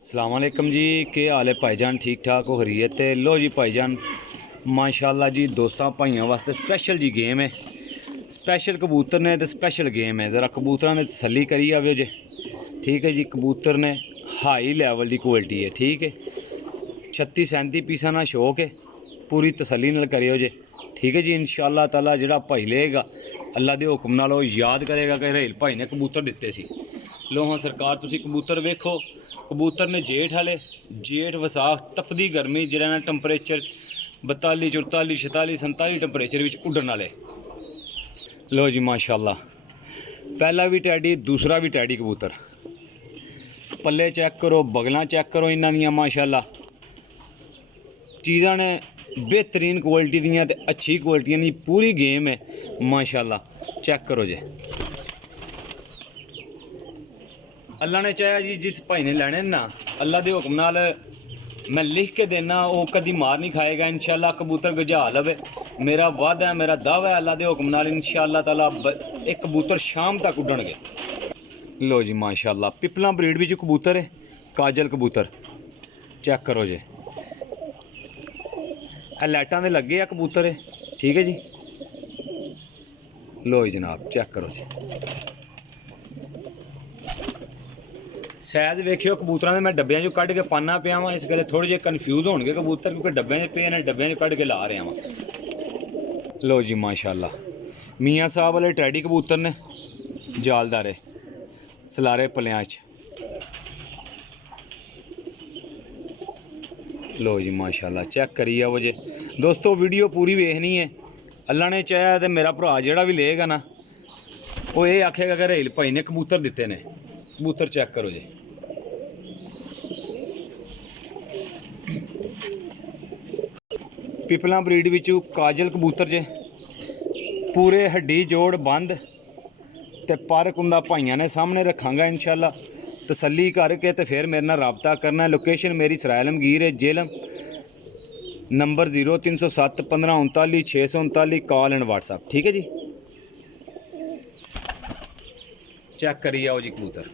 अस्सलाम वालेकुम जी, के हाल है भाईजान? ठीक ठाक हो खरीत? लो जी भाईजान माशाल्लाह जी दोस्तों भाइयों वास्ते स्पैशल जी गेम है। स्पैशल कबूतर ने तो स्पैशल गेम है। ज़रा कबूतर ने तसल्ली करी आवे जे। ठीक है जी, कबूतर ने हाई लैवल की क्वालिटी है। ठीक है, 36-37 पीसा ना शौक है, पूरी तसल्ली नाल करियो जे। ठीक है जी, इंशाअल्लाह ताला जिहड़ा भाई लेगा अल्लाह के हुक्म नाल वो याद करेगा कि रहेल भाई ने कबूतर दिते सी। लो हाँ सरकार, तुसी कबूतर वेखो। कबूतर ने जेठ वाले जेठ विसाख तपदी गर्मी जिहड़ा टंपरेचर 42 44 46 47 टंपरेचर विच उड्डण वाले। लो जी माशाल्लाह, पहला भी टैडी दूसरा भी टैडी कबूतर। पल्ले चेक करो, बगलां चेक करो इन्हां दियां माशाल्लाह। चीज़ां ने बेहतरीन क्वालिटी दियां ते अच्छी क्वालिटियां दी पूरी गेम है माशाल्लाह। चेक करो जे। अल्लाह ने चाहे जी, जिस भाई ने लेने ना अल्लाह के हुक्म नाल मैं लिख के देना, वो कभी मार नहीं खाएगा इंशाल्लाह। कबूतर गजा लवे, मेरा वादा है, मेरा दावा है अल्लाह के हुक्म नाल इंशाल्लाह ताला एक कबूतर शाम तक उड्डणगे। लो जी माशाल्लाह, पिपला ब्रीड विच कबूतर है, काजल कबूतर। चेक करो जे, लाइटां दे लगे आ कबूतर है। ठीक है जी, लो जी जनाब चेक करो जी। साइज वेखियो कबूतरां दे, मैं डब्बियां चों कढ के पाना पिया वां, इस गल्ले थोड़े जे कन्फ्यूज़ होणगे कबूतर क्योंकि डब्बियां च पे ने, डब्बियां च कढ के ला रहा वां। लो जी माशाल्लाह, मियाँ साहब वाले टैडी कबूतर ने जालदारे सलारे पलियां च। लो जी माशाल्लाह, चेक करिए वो जे दोस्तों। वीडियो पूरी वेखनी है, अल्लाह ने चाहे तो मेरा भरा जेड़ा भी लेगा ना वो ये आखेगा कि रहेल भाई ने कबूतर दिते ने। कबूतर चेक करो जी। पिपला ब्रीड विच काजल कबूतर जे, पूरे हड्डी जोड़ बंद ते पर कुंदा भाइयों ने सामने रखांगा इंशाल्लाह। तसल्ली करके तो फिर मेरे नाल राबता करना है। लोकेशन मेरी सराय आलमगीर है, Jhelum number 0307 15 39 639, call and WhatsApp. ठीक है जी, चेक करिए आओ जी कबूतर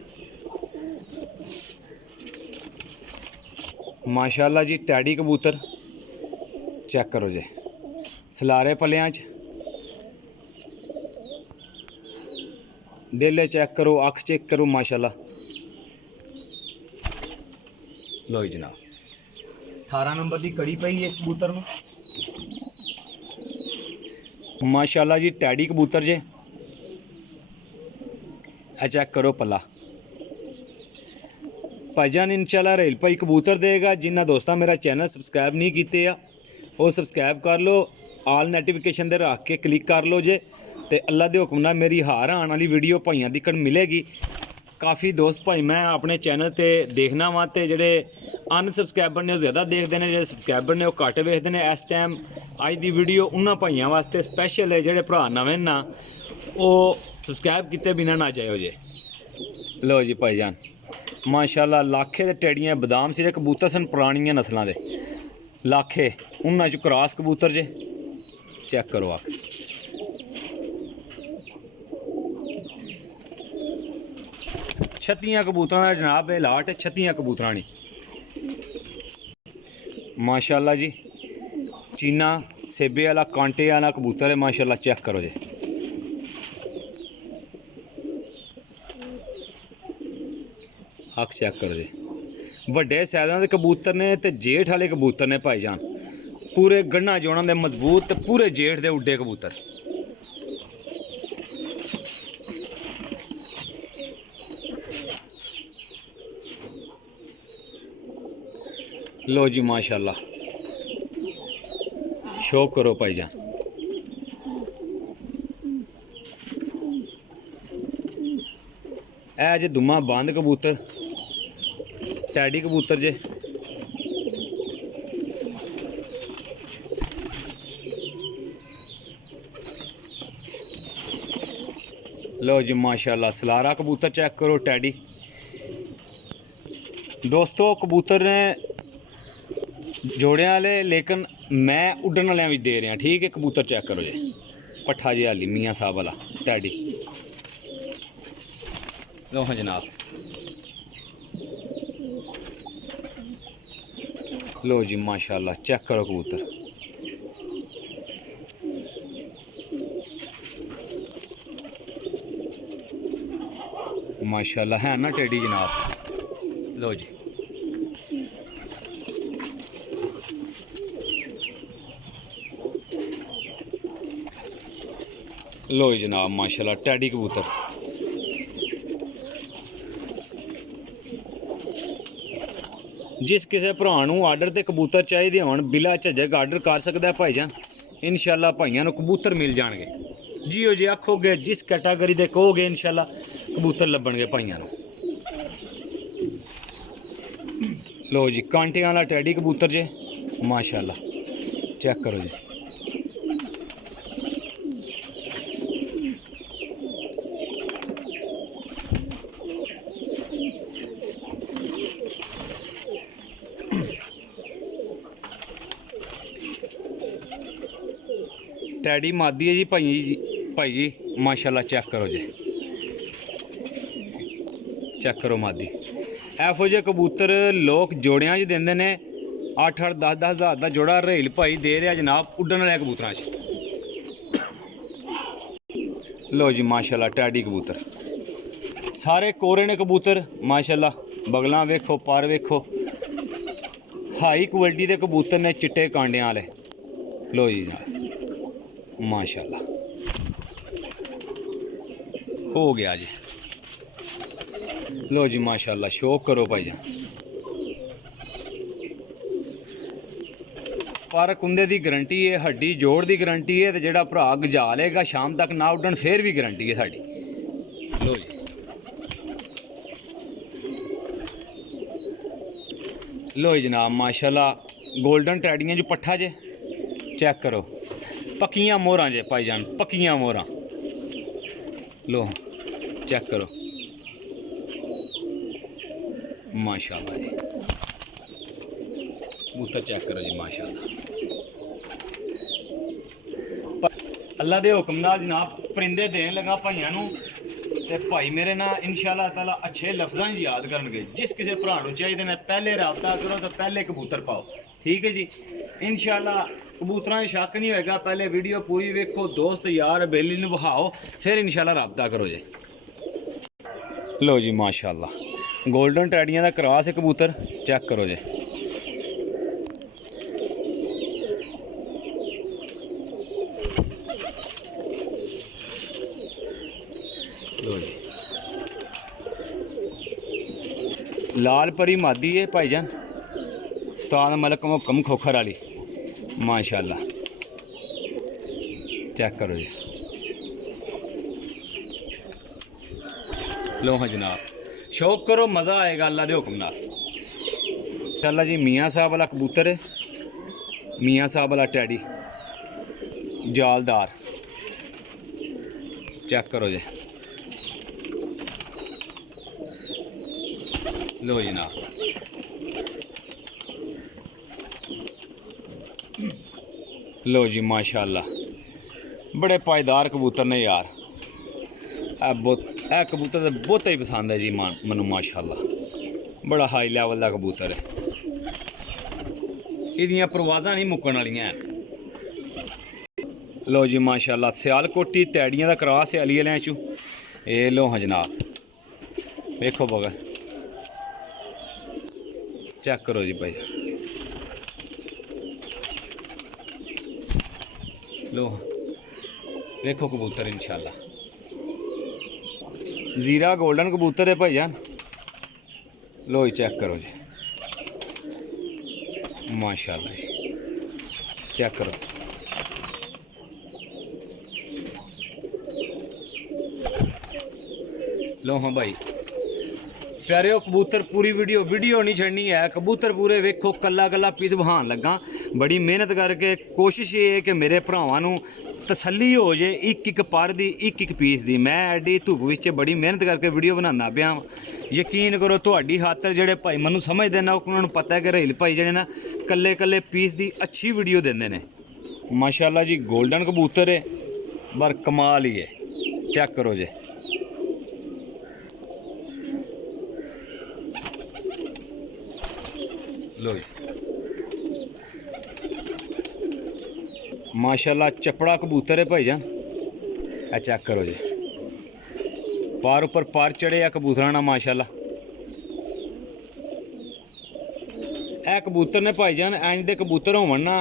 माशाल्लाह जी। टैडी कबूतर चेक करो जी, सलारे पलियां च। डेले चेक करो, अख चेक करो माशाल्लाह। लो जी जनाब, 18 नंबर की कड़ी पई है कबूतर में माशाल्लाह जी। टैडी कबूतर जे, चेक करो पला। भाईजान इंशाल्लाह रहेल भाई कबूतर देगा। जिन्ना दोस्तां मेरा चैनल सबसक्राइब नहीं किए आ वो सबसक्राइब कर लो, आल नोटिफिकेशन दे रख के क्लिक कर लो जे। ते अल्लाह के हुक्म नाल मेरी हार आने वाली वीडियो भाइयों दी मिलेगी। काफ़ी दोस्त भाई मैं अपने चैनल ते देखना वा, ते जेह्ड़े अनसबसक्राइबर ने ज़्यादा देखते हैं, जेह्ड़े सबसक्राइबर ने घट्ट वेखते हैं। इस टाइम अज दी वीडियो उन्होंने भाइयों वास्ते स्पैशल है जेह्ड़े भरा नवें ना वो सबसक्राइब किते बिना ना जाओ जे। लो जी भाईजान माशाल्लाह, लाखे दे टैडियां बदाम सिरे कबूतर सन पुरानियां नस्लों के। लाखे उन्हां च क्रॉस कबूतर जे। चेक करो आप, छत्तियां कबूतरां दा जनाब ये लाट है। छत्तियां कबूतरां नी माशाल्लाह जी। चीना सेबे वाला कांटे वाला कबूतर है माशाल्लाह। चेक करो जी, अख चेक करो जी। वड्डे साइज़ां दे कबूतर ने ते जेठ वाले कबूतर ने भाईजान, पूरे गढ़ना जोड़ां दे मजबूत ते पूरे जेठ दे उड्डे कबूतर। लो जी माशाल्लाह, शौक करो भाईजान। ऐ जे दुमा बंद कबूतर टैडी कबूतर जे। लो जी माशाल्लाह, सलारा कबूतर चेक करो टैडी। दोस्तों कबूतर ने जोड़े वाले, लेकिन मैं उड्डन वाले भी दे रहा। ठीक है, कबूतर चेक करो जी, पट्ठा जी हाली मियाँ साहब वाला टैडी। लो हाँ जनाब, लो जी माशाल्लाह चेक करो कबूतर। माशाल्लाह है ना टेडी जनाब। लो जी लो जनाब माशाल्लाह टैडी कबूतर। जिस किसी भरा आर्डर ते कबूतर चाहिए होण बिला झिझक आर्डर कर सकता है भाईजान। इंशाल्लाह भाइयों नूं कबूतर मिल जाएंगे जियो जे आखोगे जिस कैटागरी दे कहोगे इंशाल्लाह कबूतर लभणगे भाइयों नूं। लो जी कांटियां वाला टैडी कबूतर जे माशाल्लाह चेक करो जी। टैडी मादी है जी भाई जी माशाल्लाह चेक करो जी। चेक करो मादी। एहो जे कबूतर लोग जोड़ियां च देंदे ने 8-8 10-10 हज़ार का जोड़ा रेल भाई दे रहा जनाब उड्डण वाले कबूतरां च। लो जी माशाल्लाह टैडी कबूतर सारे कोरे ने कबूतर माशाल्लाह। बगलां वेखो पर वेखो हाई क्वालिटी के कबूतर ने चिट्टे कांडियां वाले। लो जी जनाब माशाल्लाह हो गया जी। लो जी माशाल्लाह शौक करो भाईजान। पर कुंदे की गारंटी है हड्डी जोड़ की गारंटी है तो जेड़ा भरा गजा लेगा शाम तक ना उड्डण फिर भी गारंटी है साड़ी। लो जी लो जी जनाब माशाल्लाह गोल्डन टैडियां जो पट्ठा जे चेक करो पक्कियां मोहरां जे भाईजान पक्कियां मोहरां। लो चेक करो माशाल्लाह जी कबूतर चेक करो जी माशाल्लाह। अल्लाह के हुक्म नाल जनाब परिंदे देन लगा भाइयों नूं ते भाई मेरे ना इंशाल्लाह ताला अच्छे लफ्ज़ां याद करनगे। जिस किसी भरा नूं चाहिए ने पहले रब्ता करो तो पहले कबूतर पाओ ठीक है जी। इंशाल्लाह कबूतरां च शक नहीं होएगा। पहले वीडियो पूरी वेखो दोस्त यार बेली नूं बहाओ फिर इंशाल्लाह रब्ता करो जी। लो जी माशाल्लाह गोल्डन टैडियां दा क्रॉस है कबूतर चेक करो जी। लो जी लाल परी मादी है भाईजान उस्ताद मलक हुक्म खोखर वाली माशाल्लाह चेक करो जी। लो हाँ जनाब शौक करो मज़ा आएगा अल्लाह के हुक्म नाल। इंशाल्लाह जी मियाँ साहब वाला कबूतर है मियाँ साहब वाला टैडी जालदार चेक करो जी। लो जनाब लो जी माशाल्लाह बड़े पायदार कबूतर ने यार। ए कबूतर तो बहुत ही पसंद है जी मनु माशाल्लाह बड़ा हाई लैवल का कबूतर है। इहदियां परवाज़ां नहीं मुक्कण वालियां हैं। लो जी माशाल्लाह सियालकोटी टैडियां दा क्रॉस है अली वालें चू। ये लो हाँ जनाब वेखो बगैर चेक करो जी भाई। लो देखो कबूतर इंशाल्लाह जीरा गोल्डन कबूतर है भाईजान। लो जी चेक करो जी माशाल्लाह जी चेक करो। लो हाँ भाई प्यारे कबूतर पूरी वीडियो नहीं छड़नी है कबूतर पूरे वेखो कला कला पीस बहान लगा। बड़ी मेहनत करके कोशिश ये है कि मेरे भरावां नूं तसल्ली हो जाए एक पर दी एक पीस दी। मैं एडी धुप विच बड़ी मेहनत करके वीडियो बनाना पिया। यकीन करो तुहाडी खातर जेडे भाई मैनूं समझदे ने उन्होंने पता है कि रहील भाई जेडे ना कल्ले कल्ले पीस दी अच्छी वीडियो देंदे ने माशाल्लाह जी। गोल्डन कबूतर है पर कमाल ही है चेक करो जी। लो जी माशाल्लाह चपड़ा कबूतर है भाईजान। ए चेक करो जी, पार उपर पार चढ़े आ कबूतरां ना माशाल्लाह। ए कबूतर ने भाईजान, इंज दे कबूतर होवन ना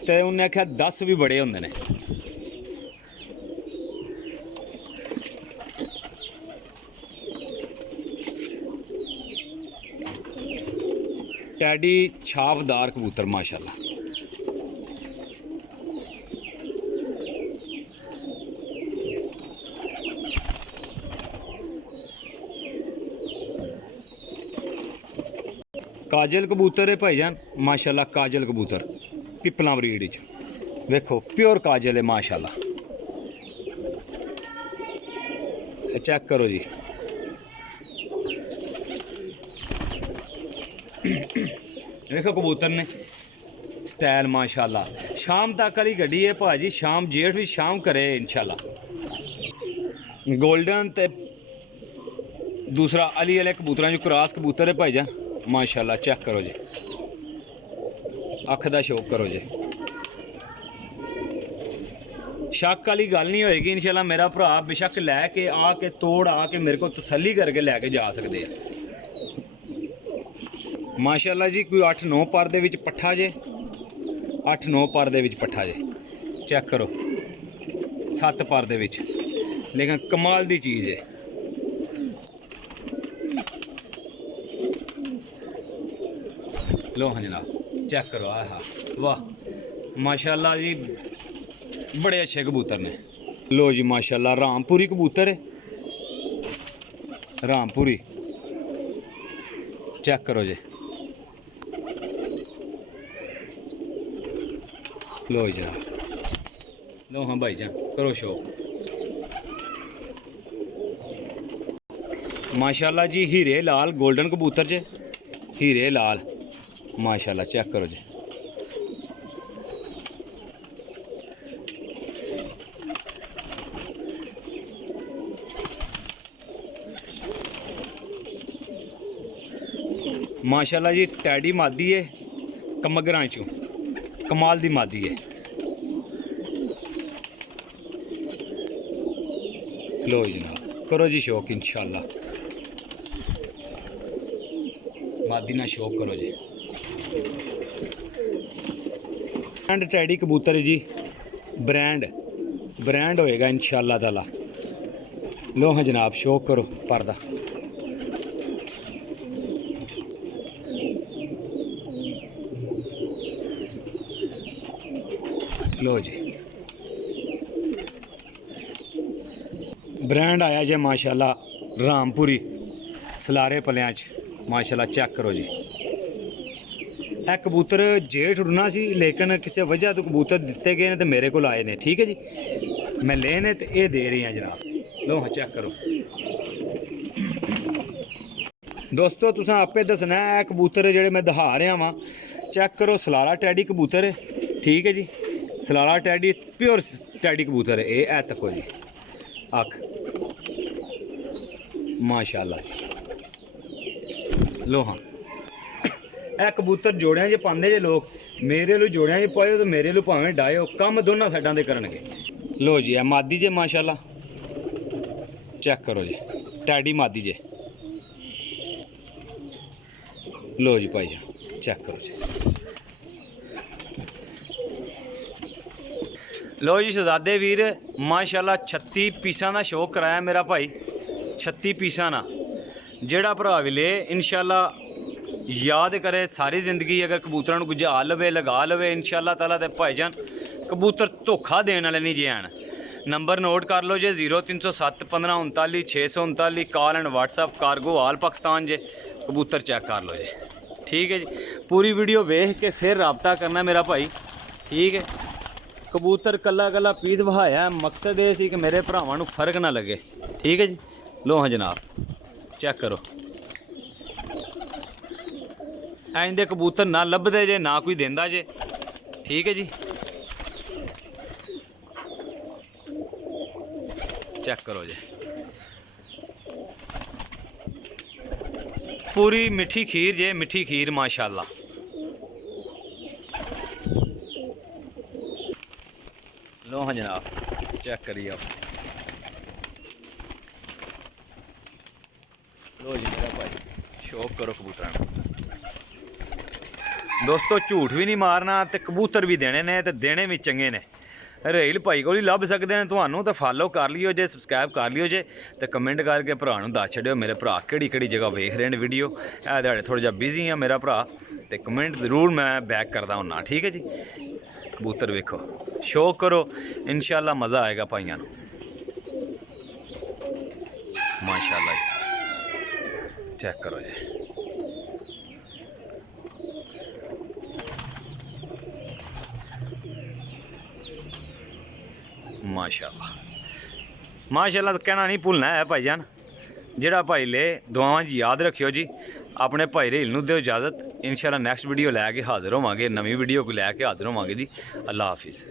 ते उन्हें आख्या 10 भी बड़े होंदे ने। टैडी छापदार कबूतर माशाल्लाह। काजल कबूतर है भाईजान माशाल्लाह। काजल कबूतर पिपला ब्रीड च देखो प्योर काजल है माशाल्लाह। चेक करो जी, देखो कबूतर ने स्टाइल माशाल्लाह। शाम तक वाली गड्डी है भाजी, शाम जेठ भी शाम करे इंशाल्लाह। गोल्डन ते दूसरा अली वाले कबूतर जो क्रॉस कबूतर है भाईजान माशाल्लाह। चेक करो जी, अख दा शौक करो जी। शक वाली गल नहीं होएगी इंशाल्लाह। मेरा भरा बेशक लैके आके तोड़ आके मेरे को तसल्ली करके लैके जा सकते हैं माशाल्लाह जी। कोई 8-9 पर दे विच पट्ठा जे, 8-9 पर दे विच पट्ठा जे। चेक करो 7 पर दे विच, लेकिन कमाल दी चीज़ है। लो हाँ जनाब, चेक करो। हाँ वाह माशाल्लाह जी, बड़े अच्छे कबूतर ने। लो जी माशाल्लाह, रामपुरी कबूतर है, रामपुरी। चेक करो जी, लो जी जनाब, लो हाँ भाई जान करो शो माशाल्लाह जी। हीरे लाल गोल्डन कबूतर जे, हीरे लाल माशाल्लाह। चेक करो जी, माशाल्लाह जी। टैडी मादी है कमगरां चों, कमाल दी मादी है। लो जनाब करो जी शौक इंशाल्लाह, मादी ना शौक करो जी। ब्रांड टैडी कबूतर है जी, ब्रांड होएगा इंशाल्लाह ताला। लो हाँ जनाब शौक करो पर्दा। लो जी ब्रांड आया जे माशाल्लाह, रामपुरी सलारे पलियां च माशाल्लाह। चेक करो जी, ए कबूतर जेठ उड़ना सी लेकिन किसी वजह तो कबूतर दिते गए ने तो मेरे को आए ने। ठीक है जी, मैं लेने तो ये दे रही हैं जनाब। लो हाँ चेक करो दोस्तों, तुसें आपे दसना है कबूतर जेह्ड़े मैं दिखा रहा वां। चेक करो सलारा टैडी कबूतर है। ठीक है जी, सलारा टैडी प्योर टैडी कबूतर है। ये है तको जी अख माशाल्लाह। लो हाँ ए कबूतर जोड़ियां जे पांदे जे लोग, मेरे लो जोड़ियां जे पाओ तो मेरे लो भावें डायो, कम दोनों साइडां दे करनगे। लो जी ए मादी जे माशाल्लाह। चेक करो जी, टैडी मादी जे। लो जी भाई जान चेक करो जी। लो जी शहजादे वीर माशाल्लाह 36 पीसां का शौक कराया मेरा भाई, 36 पीसां ना। जेड़ा भरा भी ले इंशाल्लाह याद करे सारी ज़िंदगी, अगर कबूतरां नूं गुजा लवे लगा लवे इंशाल्लाह ताला ते भाईजान कबूतर धोखा देने वाले नहीं जे हैन। नंबर नोट कर लो जे 0307 15 39 639, कॉल एंड व्हाट्सअप कार्गो आल पाकिस्तान जे। कबूतर चेक कर लो जे। ठीक है जी, पूरी वीडियो वेख के फिर रबता करना मेरा भाई। ठीक है, कबूतर कला कला पीस बहाया, मकसद ये सी कि मेरे भरावां नूं फर्क ना लगे। ठीक है जी, लो हाँ जनाब चेक करो। इंज दे कबूतर ना लभदे जे ना कोई देंदा जे। ठीक है जी, चेक करो जी, पूरी मिठी खीर जे, मिठी खीर माशाल्लाह। लो हाँ जनाब चेक करिए आप। लो जी मेरा भाई शौक करो कबूतर। दोस्तों झूठ भी नहीं मारना तो कबूतर भी देने ने तो देने भी चंगे ने। रेल भाई को लभ सकते हैं ਤੁਹਾਨੂੰ तो फॉलो कर लियो जे सबसक्राइब कर लियो जे तो कमेंट करके भरा दस छड़ियो मेरे भरा कि जगह वेख रहे हैं वीडियो। है दिहाड़े थोड़ा जा बिजी हाँ मेरा भरा तो कमेंट जरूर मैं बैक करता हूँ। ठीक है जी कबूतर वेखो शौक करो इंशाल्लाह मज़ा आएगा भाइयों को माशाल्लाह जी। चेक करो जी माशाल्लाह माशाल्लाह तो कहना नहीं भुलना है भाईजान। जेड़ा भाई ले दुआवां जी याद रखियो जी। अपने भाई रेल नूं दिओ इजाज़त। इंशाल्लाह नैक्सट वीडियो लैके हाज़र होवांगे नवीं वीडियो को लैके हाज़र होवांगे जी। अल्लाह हाफिज़।